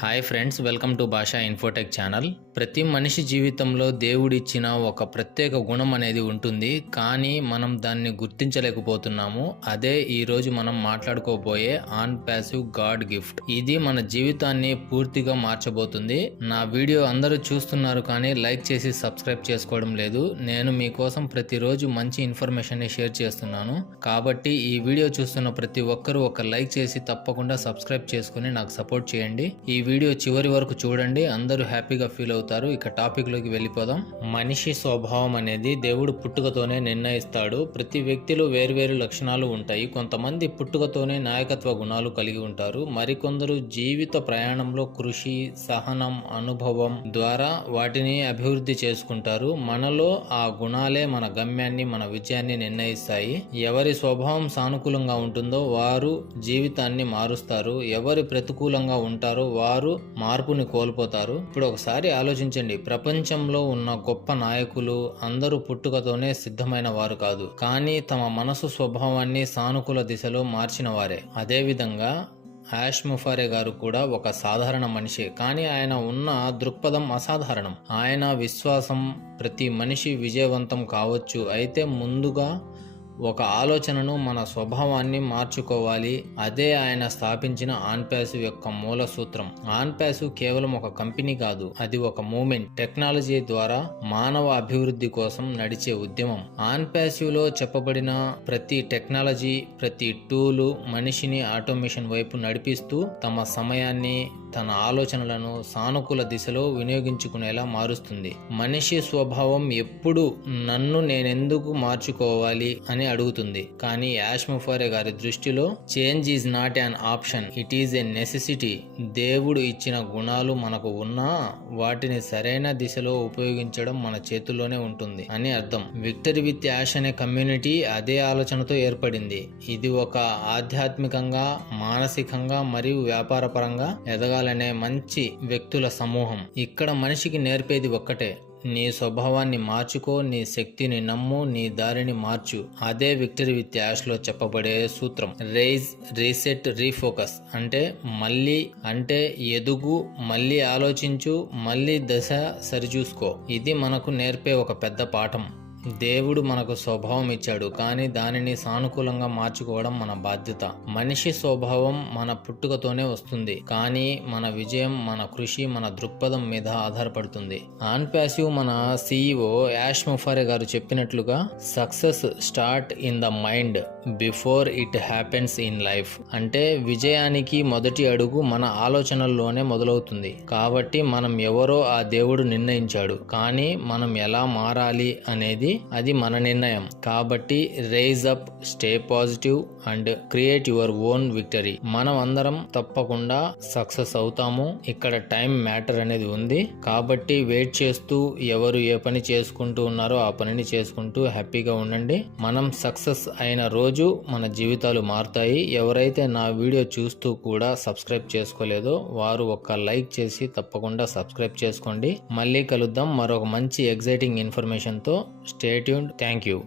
Hi friends, welcome to భాషా Infotech channel. ప్రతి మనిషి జీవితంలో దేవుడిచ్చిన ఒక ప్రత్యేక గుణం అనేది ఉంటుంది, కానీ మనం దాన్ని గుర్తించలేకపోతున్నాము. అదే ఈరోజు మనం మాట్లాడుకోబోయే ఆన్ ప్యాసివ్ గాడ్ గిఫ్ట్. ఇది మన జీవితాన్ని పూర్తిగా మార్చబోతుంది. నా వీడియో అందరూ చూస్తున్నారు, కానీ లైక్ చేసి సబ్స్క్రైబ్ చేసుకోవడం లేదు. నేను మీకోసం ప్రతిరోజు మంచి ఇన్ఫర్మేషన్ షేర్ చేస్తున్నాను, కాబట్టి ఈ వీడియో చూస్తున్న ప్రతి ఒక్కరూ ఒక లైక్ చేసి తప్పకుండా సబ్స్క్రైబ్ చేసుకుని నాకు సపోర్ట్ చేయండి. ఈ వీడియో చివరి వరకు చూడండి, అందరూ హ్యాపీగా ఫీల్ అవుతారు. ఇక టాపిక్ లోకి వెళ్ళిపోదాం. మనిషి స్వభావం అనేది దేవుడు పుట్టుకతోనే నిర్ణయిస్తాడు. ప్రతి వ్యక్తిలో వేర్వేరు లక్షణాలు ఉంటాయి. కొంతమంది పుట్టుకతోనే నాయకత్వ గుణాలు కలిగి ఉంటారు, మరికొందరు జీవిత ప్రయాణంలో కృషి, సహనం, అనుభవం ద్వారా వాటిని అభివృద్ధి చేసుకుంటారు. మనలో ఆ గుణాలే మన గమ్యాన్ని, మన విజయాన్ని నిర్ణయిస్తాయి. ఎవరి స్వభావం సానుకూలంగా ఉంటుందో వారు జీవితాన్ని మారుస్తారు, ఎవరి ప్రతికూలంగా ఉంటారో వారు మార్పుని కోల్పోతారు. ఇప్పుడు ఒకసారి ఆలోచించండి, ప్రపంచంలో ఉన్న గొప్ప నాయకులు అందరూ పుట్టుకతోనే సిద్ధమైన వారు కాదు, కానీ తమ మనసు స్వభావాన్ని సానుకూల దిశలో మార్చిన వారే. అదేవిధంగా యాష్ ముఫారే గారు కూడా ఒక సాధారణ మనిషి, కానీ ఆయన ఉన్న దృక్పథం అసాధారణం. ఆయన విశ్వాసం ప్రతి మనిషి విజయవంతం కావచ్చు, అయితే ముందుగా ఒక ఆలోచనను, మన స్వభావాన్ని మార్చుకోవాలి. అదే ఆయన స్థాపించిన ఆన్ ప్యాసివ్ యొక్క మూల సూత్రం. ఆన్ ప్యాసివ్ కేవలం ఒక కంపెనీ కాదు, అది ఒక మూమెంట్. టెక్నాలజీ ద్వారా మానవ అభివృద్ధి కోసం నడిచే ఉద్యమం. ఆన్ ప్యాసివ్ లో చెప్పబడిన ప్రతి టెక్నాలజీ, ప్రతి టూలు మనిషిని ఆటోమేషన్ వైపు నడిపిస్తూ తమ సమయాన్ని, తన ఆలోచనలను సానుకూల దిశలో వినియోగించుకునేలా మారుస్తుంది. మనిషి స్వభావం ఎప్పుడు నన్ను నేనెందుకు మార్చుకోవాలి అని అడుగుతుంది, కానీ యాష్ ముఫారే గారి దృష్టిలో change is not an option, it is a necessity. దేవుడు ఇచ్చిన గుణాలు మనకు ఉన్నా వాటిని సరైన దిశలో ఉపయోగించడం మన చేతుల్లోనే ఉంటుంది అని అర్థం. విక్టరీ విత్ యాష్ అనే కమ్యూనిటీ అదే ఆలోచనతో ఏర్పడింది. ఇది ఒక ఆధ్యాత్మికంగా, మానసికంగా మరియు వ్యాపారపరంగా ఎదగాలనే మంచి వ్యక్తుల సమూహం. ఇక్కడ మనిషికి నేర్పేది ఒక్కటే, నీ స్వభావాన్ని మార్చుకో, నీ శక్తిని నమ్ము, నీ దారిని మార్చు. అదే విక్టరీ విత్ యాష్ లో చెప్పబడే సూత్రం. Rise, reset, refocus. అంటే ఎదుగు, మళ్ళీ ఆలోచించు, మళ్ళీ దశ సరిచూసుకో. ఇది మనకు నేర్పే ఒక పెద్ద పాఠం. దేవుడు మనకు స్వభావం ఇచ్చాడు, కానీ దానిని సానుకూలంగా మార్చుకోవడం మన బాధ్యత. మనిషి స్వభావం మన పుట్టుకతోనే వస్తుంది, కానీ మన విజయం, మన కృషి, మన దృక్పథం మీద ఆధారపడుతుంది. ఆన్ ప్యాసివ్ మన CEO యాష్ ముఫారే గారు చెప్పినట్లుగా, success start in the mind before it happens in life. అంటే విజయానికి మొదటి అడుగు మన ఆలోచనల్లోనే మొదలవుతుంది. కాబట్టి మనం ఎవరో ఆ దేవుడు నిర్ణయించాడు, కానీ మనం ఎలా మారాలి అనేది అది మన నిర్ణయం. కాబట్టి rise up, stay positive and create your own victory. మనం అందరం తప్పకుండా సక్సెస్ అవుతాము. ఇక్కడ టైం మ్యాటర్ అనేది ఉంది, కాబట్టి వెయిట్ చేస్తూ ఎవరు ఏ పని చేసుకుంటూ ఉన్నారో ఆ పనిని చేసుకుంటూ హ్యాపీగా ఉండండి. మనం సక్సెస్ అయిన రోజు మన జీవితాలు మారుతాయి. ఎవరైతే నా వీడియో చూస్తూ కూడా సబ్స్క్రైబ్ చేసుకోలేదో వారు ఒక లైక్ చేసి తప్పకుండా సబ్స్క్రైబ్ చేసుకోండి. మళ్ళీ కలుద్దాం మరొక మంచి ఎగ్జైటింగ్ ఇన్ఫర్మేషన్ తో. Stay tuned. Thank you.